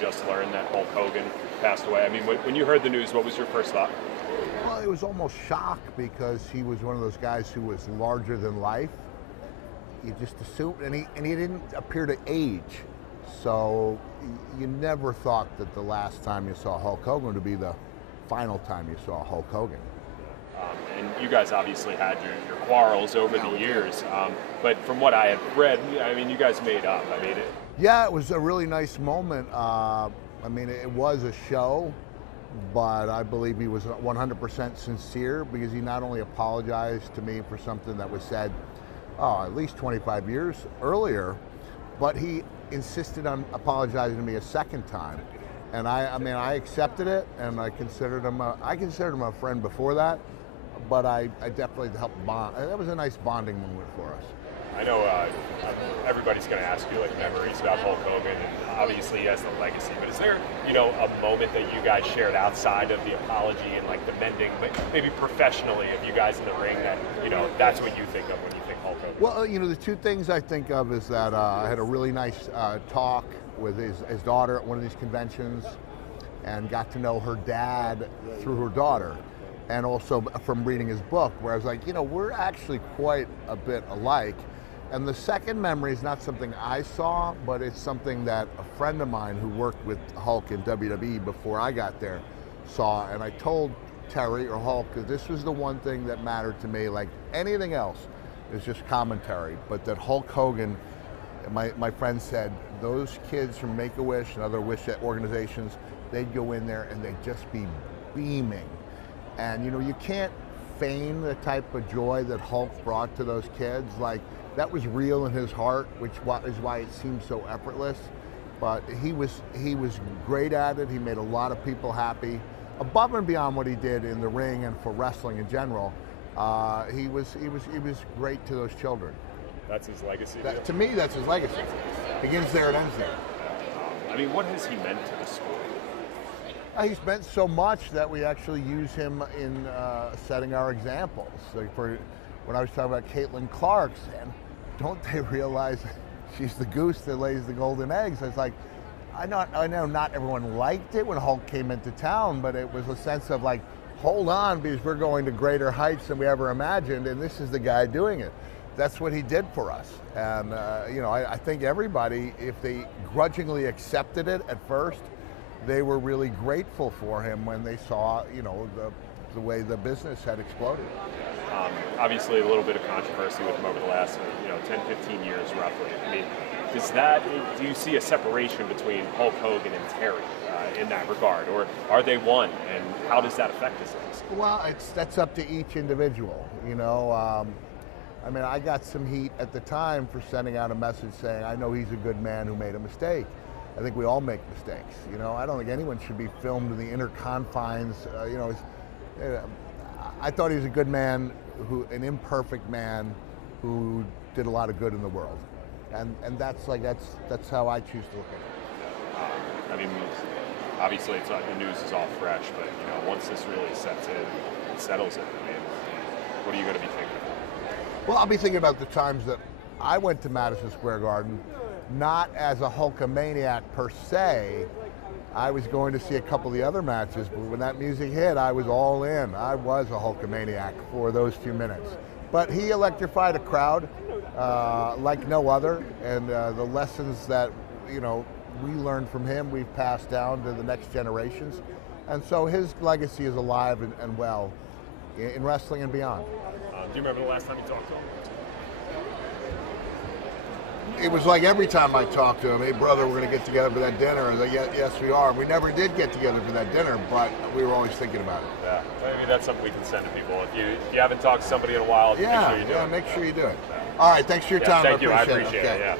just learned that Hulk Hogan passed away. I mean, when you heard the news, what was your first thought? Well, it was almost shock because he was one of those guys who was larger than life. You just assumed, and he didn't appear to age. So you never thought that the last time you saw Hulk Hogan would be the final time you saw Hulk Hogan. And you guys obviously had your quarrels over the years, but from what I have read, I mean, you guys made up. I mean, Yeah, it was a really nice moment. I mean, it was a show, but I believe he was 100% sincere because he not only apologized to me for something that was said, at least 25 years earlier, but he insisted on apologizing to me a second time. And I mean, I accepted it, and I considered him a friend before that, but I definitely helped bond. That was a nice bonding moment for us. I know everybody's going to ask you like memories about Hulk Hogan, and obviously he has the legacy. But is there, a moment that you guys shared outside of the apology and like the mending, but maybe professionally of you guys in the ring that that's what you think of when you think Hulk Hogan? Well, the two things I think of is that I had a really nice talk with his daughter at one of these conventions, and got to know her dad through her daughter. And also from reading his book, where I was like, we're actually quite a bit alike. And the second memory is not something I saw, but it's something that a friend of mine who worked with Hulk in WWE before I got there saw. And I told Terry or Hulk that this was the one thing that mattered to me. Like anything else is just commentary, but that Hulk Hogan, my friend said, those kids from Make-A-Wish and other wish organizations, they'd go in there and they'd just be beaming. And you can't feign the type of joy that Hulk brought to those kids. Like, that was real in his heart, which is why it seemed so effortless. But he was great at it. He made a lot of people happy, above and beyond what he did in the ring and for wrestling in general. He was great to those children. That's his legacy. To me, that's his legacy. Begins there and ends there. I mean, what has he meant to the sport? He's meant so much that we actually use him in setting our examples. Like when I was talking about Caitlin Clark, and don't they realize she's the goose that lays the golden eggs? It's like, I know not everyone liked it when Hulk came into town, but it was a sense of like, hold on, because we're going to greater heights than we ever imagined, and this is the guy doing it. That's what he did for us. And I think everybody, if they grudgingly accepted it at first, they were really grateful for him when they saw, the way the business had exploded. Obviously, a little bit of controversy with him over the last, 10, 15 years, roughly. I mean, do you see a separation between Hulk Hogan and Terry in that regard, or are they one? And how does that affect his legacy? Well, that's up to each individual. I mean, I got some heat at the time for sending out a message saying, I know he's a good man who made a mistake. I think we all make mistakes. I don't think anyone should be filmed in the inner confines. I thought he was a good man, an imperfect man who did a lot of good in the world, and that's how I choose to look at it. I mean, obviously, the news is all fresh, but once this really sets in, and settles in. I mean, what are you going to be thinking about? Well, I'll be thinking about the times that I went to Madison Square Garden. Not as a Hulkamaniac per se. I was going to see a couple of the other matches, but when that music hit, I was all in. I was a Hulkamaniac for those few minutes. But he electrified a crowd like no other, and the lessons that we learned from him, we've passed down to the next generations. And so his legacy is alive and well in wrestling and beyond. Do you remember the last time you talked to him? It was like every time I talked to him, hey brother, we're going to get together for that dinner. I was like, yes, we are. We never did get together for that dinner, but we were always thinking about it. Yeah, maybe that's something we can send to people. If you haven't talked to somebody in a while, make sure you do it. Make sure you do it. All right, thanks for your time. Thank you. I appreciate appreciate it. Yeah.